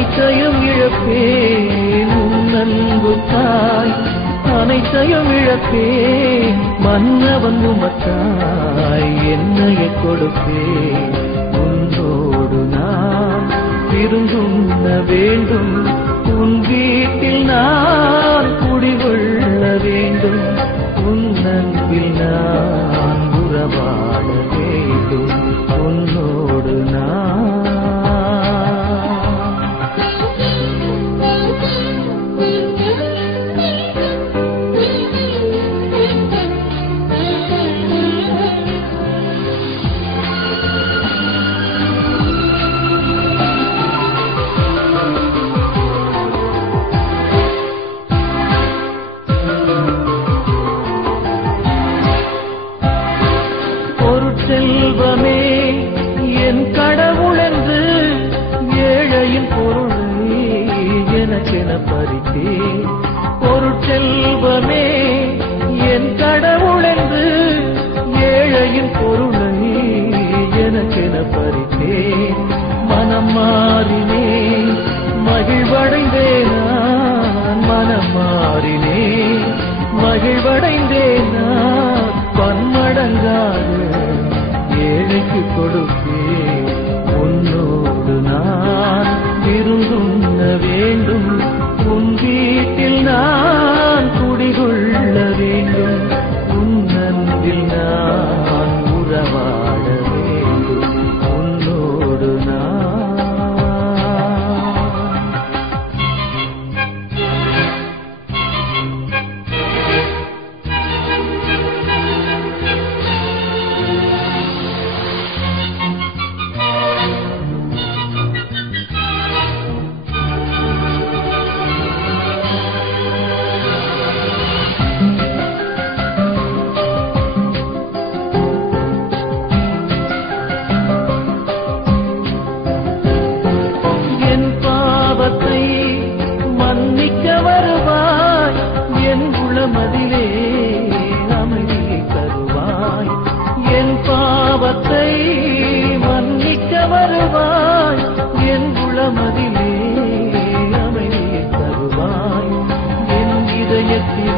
அனைத்தையும் இழப்பேன் உன் அன்பு தாய், அனைத்தையும் இழப்பேன் மன்னவன் உமத்தாய், என்னைய கொடுப்பேன் உன்னோடு நான் விருந்துண்ண வேண்டும், உன் வீட்டில் நான் குடிகொள்ள வேண்டும், உன் அன்பில் நான் உறவாட வேண்டும் உன்னோடு நான். செல்வமே என் கடவுள் என்று ஏழையின் பொருளை எனக்கென பறித்தேன், பொருட்செல்வமே என் கடவுள் என்று ஏழையின் பொருளை எனக்கென பறித்தேன், மனம் மாறினேன் மகிழ்வடைந்தேன் நான், மனம் மாறினேன் மகிழ்வடைந்தேன் நான், பன்மடங்காக ஏழைக்கு கொடுப்பேன் உன்னோடு நான் விருந்துண்ண வேண்டும், உன் வீட்டில் நான் குடிகொள்ள வேண்டும், உன் அன்பில் நான் உறவாட வேண்டும் உன்னோடு நான். மன்னிக்க வருவாய் என் உளமதிலே அமைதியை தருவாய், என் பாவத்தை மன்னிக்க வருவாய் என் உளமதிலே அமைதியை தருவாய், என் இதயத்தில்